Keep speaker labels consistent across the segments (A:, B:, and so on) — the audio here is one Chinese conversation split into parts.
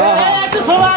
A: 来来来这从哪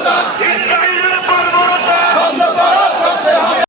B: মুর্দাবাদ